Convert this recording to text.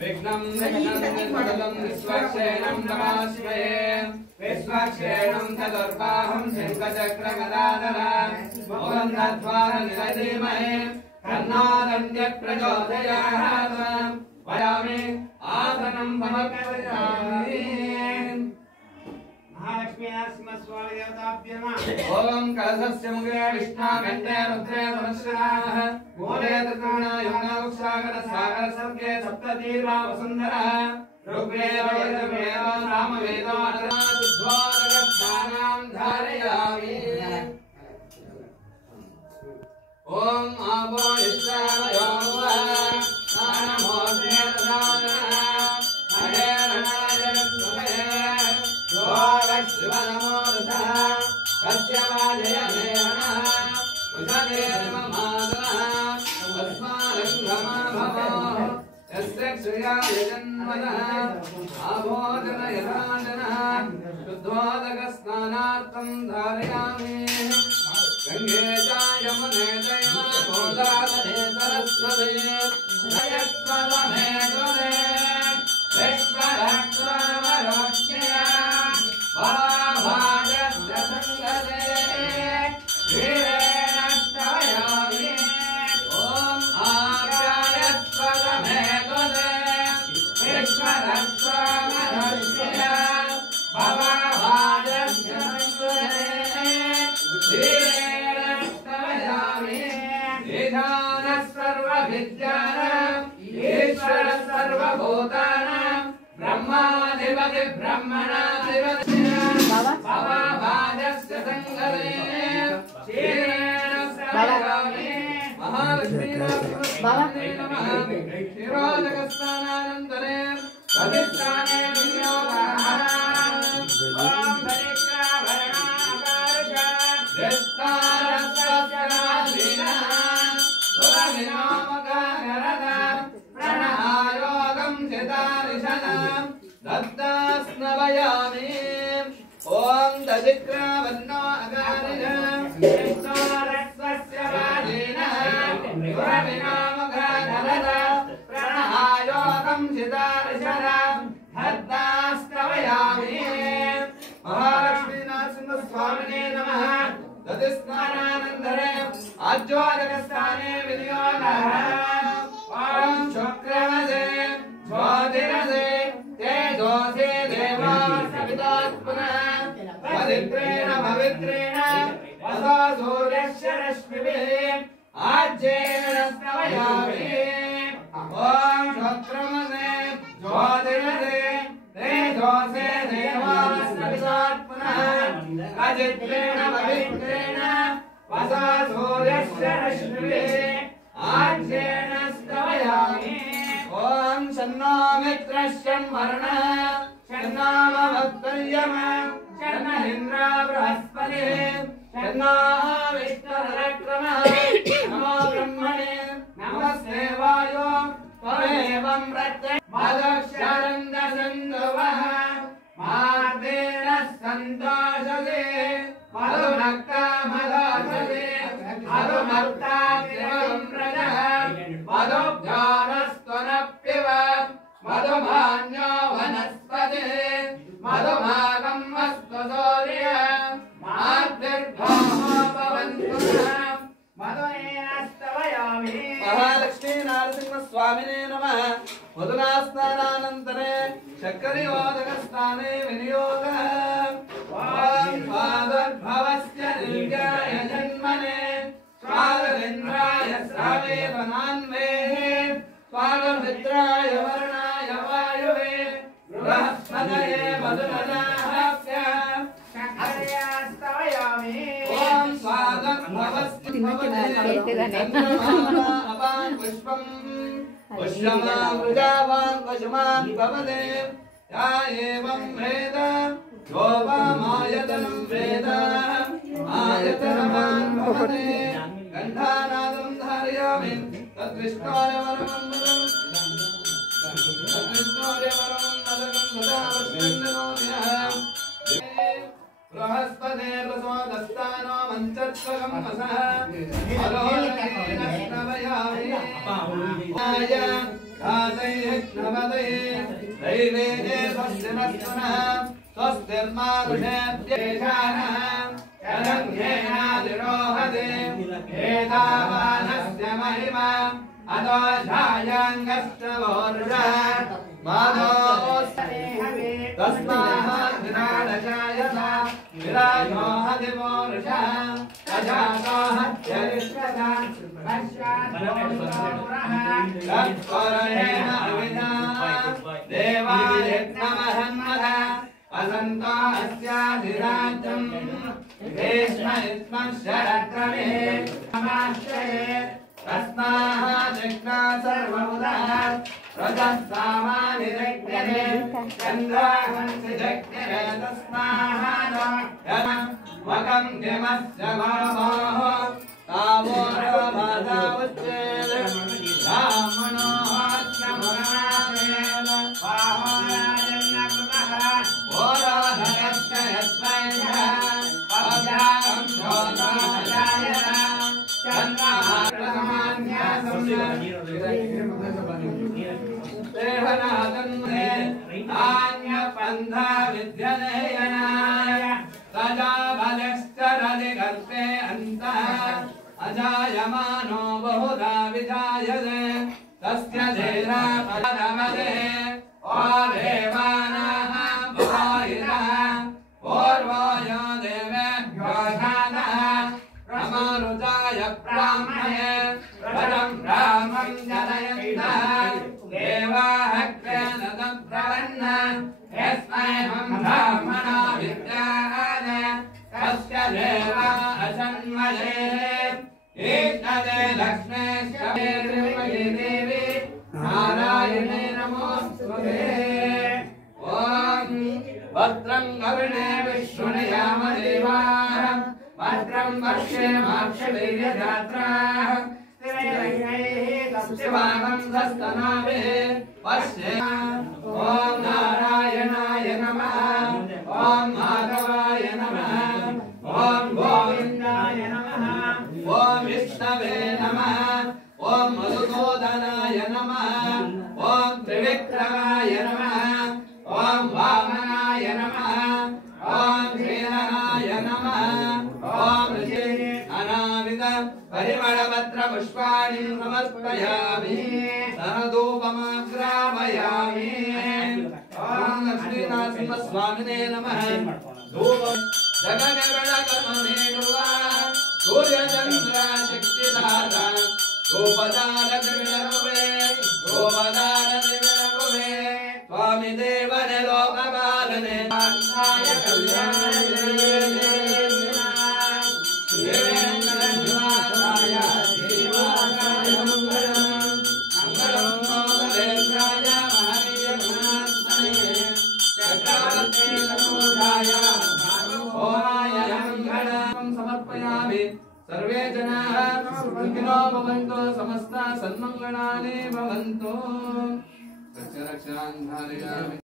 विघ्नं विघ्नं विश्वक्षेणं नमास्महे विश्वक्षेणं चतुर्बाहुं शङ्खचक्रगदाधरं मोहनध्वारनिधीमहे तन्नादन्त्यः प्रचोदयात् वयामि आसनं समर्पयामि महालक्ष्मी स्वामिदेवताभ्यः ओम कलशस्य मुखे विष्णाकण्ठे रुद्रे समश्रयाः मूले त्रिकोणायुगाक्षागर सागर सर्गे सप्ततीर्वा वसुन्धरः ऋग्वेदो यजुर्वेदो सामवेदो शुद्ध्वारकस्थानां धारयामि ओम आवो इष्टावयो शुद्धोदकस्नानार्थं धारयामि गंगे च यमुने चैव गोदावरी सरस्वती जयस्वतमे दुरे विश्वरक्षवरोष्ण्या भावाजस्य संगते वीरेण स्तवयामि ॐ आप्यायस्वतमे दुरे विश्वरक्षवरोष्ण्या भावाजस्य संगते ईश्वर सर्वभूतानां ब्रह्माधिपति ब्रह्मणाधिपति भवभाजस्य संगते क्षीरेण स्तवयामि महालक्ष्मी नमः क्षीरोदकस्नानानन्तरे प्रतिष्ठाने विनियोगः ओम दत्तास्नवयामि ओम दधिक्रावन्नो अकारिणः विष्णोरस्वस्य वादिनः दुरविनामघाधरः प्रणहायोगं सितारिशनः दत्तास्नवयामि महालक्ष्मी नरसिंहस्वामिने नमः दधिस्नानानन्तरे आज्योदकस्थाने विनियोगः ओम शुक्रवसे ज्योतिरसे तेजोसे देवासवितात्मनः पवित्रेण पवित्रेण वसो सूर्यस्य रश्मिभिः आज्येन स्तवयामि ओम शुक्रवसे ज्योतिरसे तेजोसे देवासवितात्मनः पवित्रेण पवित्रेण वसो सूर्यस्य रश्मिभिः आज्येन स्तवयामि ओम शन्नो मित्रस्य वर्णः शन्नो मत्तर्यमः शन्न इन्द्रो बृहस्पतिः शन्नो विष्णुरक्रमः नमो ब्रह्मणे नमस्ते वायो त्वमेवं प्रत्यक्षरन्दसन्दवः मार्देन सन्तोषते मधुभक्ता मधोषते मधुभक्ता केवलं प्रजः मधुभ्यानस्त्वनप्यव मधुमान्यो वनस्पतिः मधुमागं वस्त्वसूर्यः मार्दिर्भौमो भवन्तु मधुनेन स्तवयामि महालक्ष्मी नरसिंहस्वामिने नमः मधुनास्नानानन्तरे शक्करियोदकस्थाने विनियोगः ओम पादोद्भवस्य दीर्घाय जन्मने स्वागलेन्द्राय श्रावेवनान्वे स्वागमित्राय वर्णाय वायुवे बृहस्पतये मधुमनाहस्य शक्कर्यास्तवयामि ओम स्वागोद्भवस्य अपां पुष्पं पुष्यमा वृजावां वशमान् भवते या एवं वेद योपमायतनं वेद आयतनवान् भवते गन्धानादं धारयामि तद्विष्णोय वरमं बृहस्पते प्रसोदस्तानो मञ्चत्वगं वसः अलोकेन स्तवयामि दैवाय घातैर्नवदये दैवेने स्वस्य नस्तुनः स्वस्तिर्मानुषेभ्येषानः यदन्येनादिरोहते एतावानस्य महिमा अतो झायाङ्गश्च वोर्षः मानोऽस्ते तस्मात् विराडशायसा विराजो हदिवोर्षः अजातो हत्यरिष्यता तत्परेण अविधा देवायज्ञमहन्मः असन्तो अस्याधिराज्यम् भीष्मयुष्मशरक्रमे समाश्रये तस्माज्ञा सर्वमुदः रजः सामानिरज्ञने चन्द्राहंसि जज्ञने तस्मात् वकं किमस्य भावः तावो रोमदावच्चेद ब्राह्मणोऽस्य मनामेन बाहोराजन्नकृतः ओरोधनस्य यद्वैः अभ्यागं शोधाजायत चन्द्राहंसदेहनादन्ने आन्यपन्था विद्यनयनाय तदा बलश्चरदिगर्भे अन्तः अजायमानो बहुधा विजायते तस्य धीरा फलमदे ओ देवानाः भवायिनः पूर्वो यो देवेभ्यो जातः रमारुजाय ब्राह्मणे वरं ब्राह्मं जनयन्तः देवाः क्रेदब्रवन् यस्मै ब्राह्मणो विद्यान् तस्य देवा असन्मये ईश्वरे लक्ष्मीश्वरे देवी नारायणे नमोस्तुते ॐ भद्रं कर्णे विष्णुयाम देवाः भद्रं पश्येमाक्षवीर्यदात्राः शिवानं धस्तनाभिः पश्येम ॐ नारायणाय नमः ॐ माधवाय नमः ॐ गोविन्दाय नमः ॐ विष्णवे नमः ॐ मधुसूदनाय नमः ॐ त्रिविक्रमाय नमः ॐ वामनाय नमः ॐ श्रीधराय नमः ॐ ऋषि अनाविद परिमलपत्र पुष्पाणि समर्पयामि धूपमाग्रापयामि ॐ लक्ष्मीनरसिंहस्वामिने नमः धूपं जगगरुडकर्मणे सूर्यचन्द्र शक्तिदाता गोपदार त्रिविणकुवे स्वामी देवने लोकपालने कान्ताय कल्याणये समर्पयामि सर्वे जनाः सुखिनो भवन्तु समस्ता सन्मङ्गलानि भवन्तु रक्षान्धारयामि।